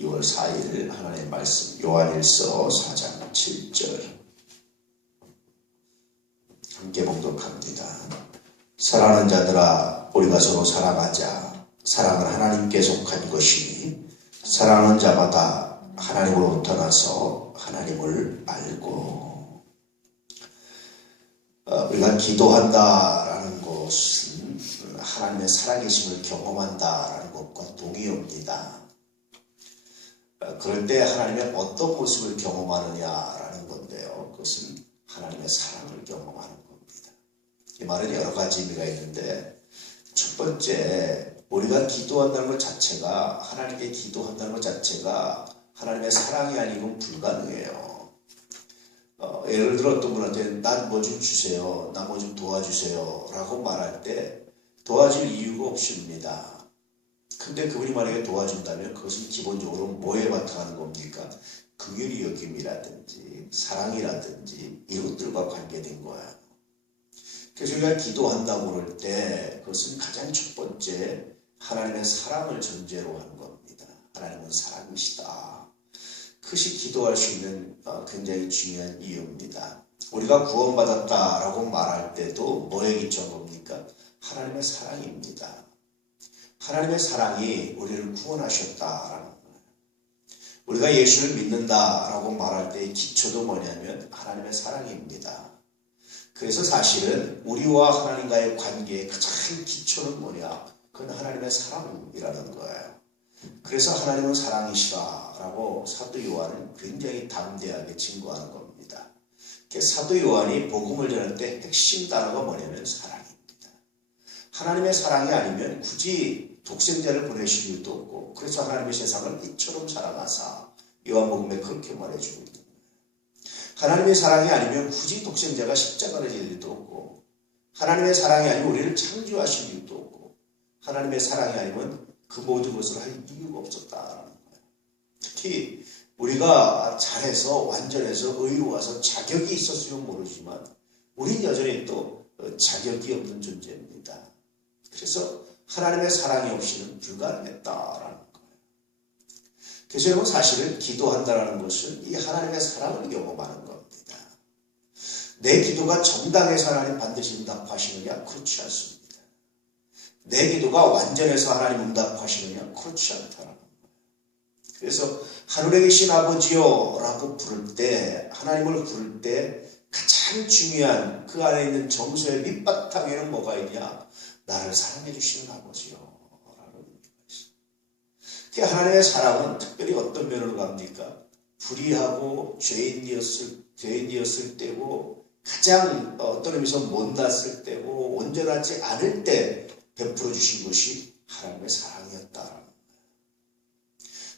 2월 4일 하나님의 말씀 요한일서 4장 7절 함께 봉독합니다. 사랑하는 자들아 우리가 서로 사랑하자. 사랑은 하나님께 속한 것이니 사랑하는 자마다 하나님으로부터 나서 하나님을 알고. 우리가 기도한다라는 것은 하나님의 살아계심을 경험한다라는 것과 동의어입니다. 그럴 때 하나님의 어떤 모습을 경험하느냐라는 건데요. 그것은 하나님의 사랑을 경험하는 겁니다. 이 말은 여러 가지 의미가 있는데, 첫 번째, 우리가 기도한다는 것 자체가, 하나님께 기도한다는 것 자체가 하나님의 사랑이 아니면 불가능해요. 예를 들어 어떤 분한테 난 뭐 좀 주세요, 나 뭐 좀 도와주세요 라고 말할 때 도와줄 이유가 없습니다. 근데 그분이 만약에 도와준다면 그것은 기본적으로 뭐에 바탕하는 겁니까? 긍휼히 여김이라든지 사랑이라든지 이런 것들과 관계된 거야. 그래서 우리가 기도한다고 그럴 때 그것은 가장 첫 번째 하나님의 사랑을 전제로 하는 겁니다. 하나님은 사랑이시다. 그것이 기도할 수 있는 굉장히 중요한 이유입니다. 우리가 구원받았다라고 말할 때도 뭐에 기초한 겁니까? 하나님의 사랑입니다. 하나님의 사랑이 우리를 구원하셨다라는 거예요. 우리가 예수를 믿는다라고 말할 때의 기초도 뭐냐면 하나님의 사랑입니다. 그래서 사실은 우리와 하나님과의 관계의 가장 기초는 뭐냐? 그건 하나님의 사랑이라는 거예요. 그래서 하나님은 사랑이시라라고 사도 요한은 굉장히 담대하게 증거하는 겁니다. 사도 요한이 복음을 전할 때 핵심 단어가 뭐냐면 사랑입니다. 하나님의 사랑이 아니면 굳이 독생자를 보내실 이유도 없고, 그래서 하나님의 세상을 이처럼 사랑하사 요한복음에 그렇게 말해주고 있는 거예요. 하나님의 사랑이 아니면 굳이 독생자가 십자가를 질 일도 없고, 하나님의 사랑이 아니면 우리를 창조하실 이유도 없고, 하나님의 사랑이 아니면 그 모든 것을 할 이유가 없었다라는 거예요. 특히 우리가 잘해서 완전해서 의로워서 자격이 있었으면 모르지만 우린 여전히 또 자격이 없는 존재입니다. 그래서 하나님의 사랑이 없이는 불가능했다라는 거예요. 그래서 여러분 사실은 기도한다는 것은 이 하나님의 사랑을 경험하는 겁니다. 내 기도가 정당해서 하나님 반드시 응답하시느냐? 그렇지 않습니다. 내 기도가 완전해서 하나님 응답하시느냐? 그렇지 않다라는 거예요. 그래서 하늘에 계신 아버지요 라고 부를 때, 하나님을 부를 때 가장 중요한 그 안에 있는 정서의 밑바탕에는 뭐가 있냐? 나를 사랑해 주시는 아버지요 라는 의미가 있습니다. 하나님의 사랑은 특별히 어떤 면으로 갑니까? 불의하고 죄인이었을 때고, 가장 어떤 의미에서 못났을 때고, 온전하지 않을 때 베풀어 주신 것이 하나님의 사랑이었다라는 거예요.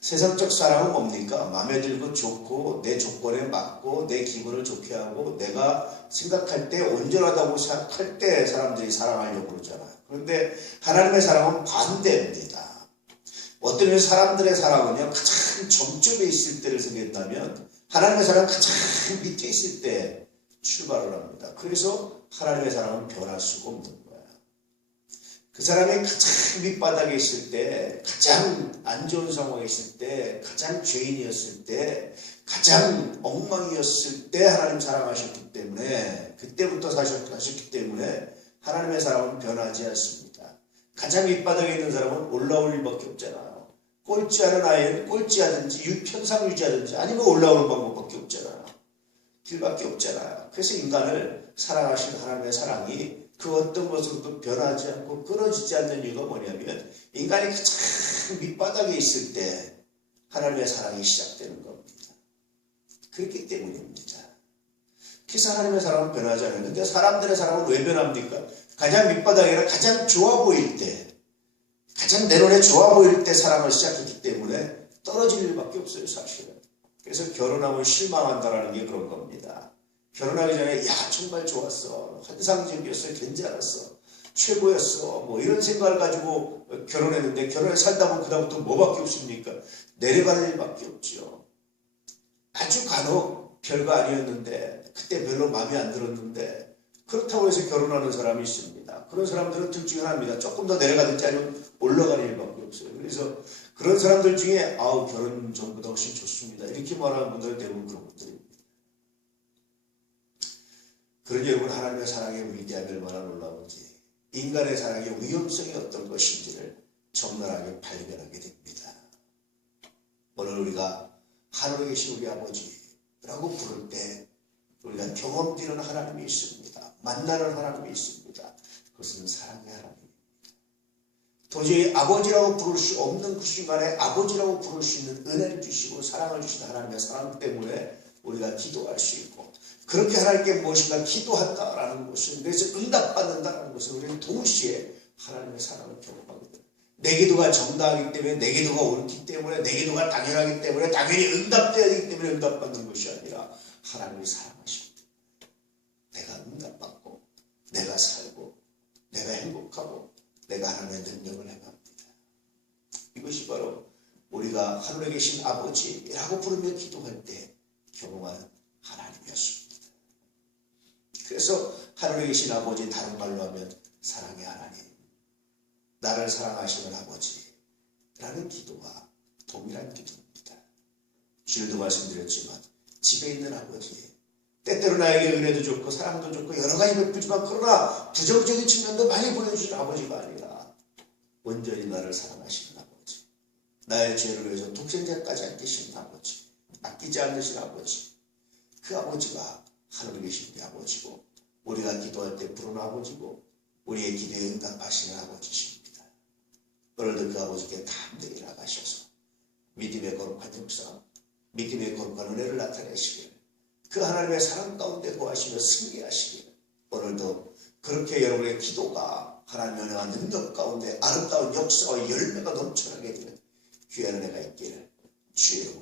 세상적 사랑은 뭡니까? 마음에 들고 좋고 내 조건에 맞고 내 기분을 좋게 하고 내가 생각할 때 온전하다고 생각할 때 사람들이 사랑하려고 그러잖아요. 그런데 하나님의 사랑은 반대입니다. 어떤 의미에서 사람들의 사랑은요, 가장 정점에 있을 때를 생각한다면 하나님의 사랑은 가장 밑에 있을 때 출발을 합니다. 그래서 하나님의 사랑은 변할 수가 없는 거예요. 그 사람이 가장 밑바닥에 있을 때, 가장 안 좋은 상황에 있을 때, 가장 죄인이었을 때, 가장 엉망이었을 때 하나님 사랑하셨기 때문에, 그때부터 사셨기 때문에 하나님의 사랑은 변하지 않습니다. 가장 밑바닥에 있는 사람은 올라올 일밖에 없잖아요. 꼴찌하는 아이는 꼴찌하든지 편상 유지하든지 아니면 올라오는 방법밖에 없잖아요. 길밖에 없잖아요. 그래서 인간을 사랑하신 하나님의 사랑이 그 어떤 것으로도 변하지 않고 끊어지지 않는 이유가 뭐냐면 인간이 가장 밑바닥에 있을 때 하나님의 사랑이 시작되는 겁니다. 그렇기 때문입니다. 그래서 하나님의 사랑은 변하지 않아요. 근데 사람들의 사랑은 왜 변합니까? 가장 밑바닥이 아니라 가장 좋아 보일 때, 가장 내 눈에 좋아 보일 때 사랑을 시작했기 때문에 떨어질 일밖에 없어요, 사실은. 그래서 결혼하면 실망한다라는 게 그런 겁니다. 결혼하기 전에 야 정말 좋았어, 환상적이었어, 괜찮았어, 최고였어, 뭐 이런 생각을 가지고 결혼했는데 결혼에 살다 보면 그다음부터 뭐밖에 없습니까? 내려가는 일밖에 없죠. 아주 간혹 별거 아니었는데 그때 별로 마음에 안 들었는데 그렇다고 해서 결혼하는 사람이 있습니다. 그런 사람들은 둘 중에 하나입니다. 조금 더 내려가든지 아니면 올라가는 일밖에 없어요. 그래서 그런 사람들 중에 아우 결혼 전보다 훨씬 좋습니다. 이렇게 말하는 분들은 대부분 그런 분들입니다. 그러니 여러분 하나님의 사랑의 위대함이 얼마나 놀라운지 인간의 사랑의 위험성이 어떤 것인지를 적나라하게 발견하게 됩니다. 오늘 우리가 하늘에 계신 우리 아버지라고 부를 때 우리가 경험되는 하나님이 있습니다. 만나는 하나님이 있습니다. 그것은 사랑의 하나님입니다. 도저히 아버지라고 부를 수 없는 그 순간에 아버지라고 부를 수 있는 은혜를 주시고 사랑을 주신 하나님의 사랑 때문에 우리가 기도할 수 있고 그렇게 하나님께 무엇인가 기도한다라는 것은 그래서 응답받는다는 것은 우리는 동시에 하나님의 사랑을 경험하게 됩니다. 내 기도가 정당하기 때문에 내 기도가 옳기 때문에 내 기도가 당연하기 때문에 당연히 응답되어야 하기 때문에 응답받는 것이 아니라 하나님이 사랑하십니다. 내가 응답받고 내가 살고 내가 행복하고 내가 하나님의 능력을 행합니다. 이것이 바로 우리가 하늘에 계신 아버지라고 부르며 기도할 때 경험하는 하나님이었습니다. 그래서 하늘에 계신 아버지 다른 말로 하면 사랑의 하나님 나를 사랑하시는 아버지라는 기도와 동일한 기도입니다. 주일도 말씀드렸지만 집에 있는 아버지 때때로 나에게 은혜도 좋고 사랑도 좋고 여러 가지 베푸지만 그러나 부정적인 측면도 많이 보여주신 아버지가 아니라 온전히 나를 사랑하시는 아버지 나의 죄를 위해서 독생자까지 아끼시는 아버지 아끼지 않으신 아버지 그 아버지가 하늘에 계신 우리 아버지고 우리가 기도할 때 부르는 아버지고 우리의 기도에 응답하시는 아버지십니다. 오늘도 그 아버지께 담대히 나가셔서 믿음의 거룩한 역사 믿음의 거룩한 은혜를 나타내시길 그 하나님의 사랑 가운데 거하시며 승리하시길 오늘도 그렇게 여러분의 기도가 하나님의 은혜와 능력 가운데 아름다운 역사와 열매가 넘쳐나게 되는 귀한 은혜가 있기를 주의 이름으로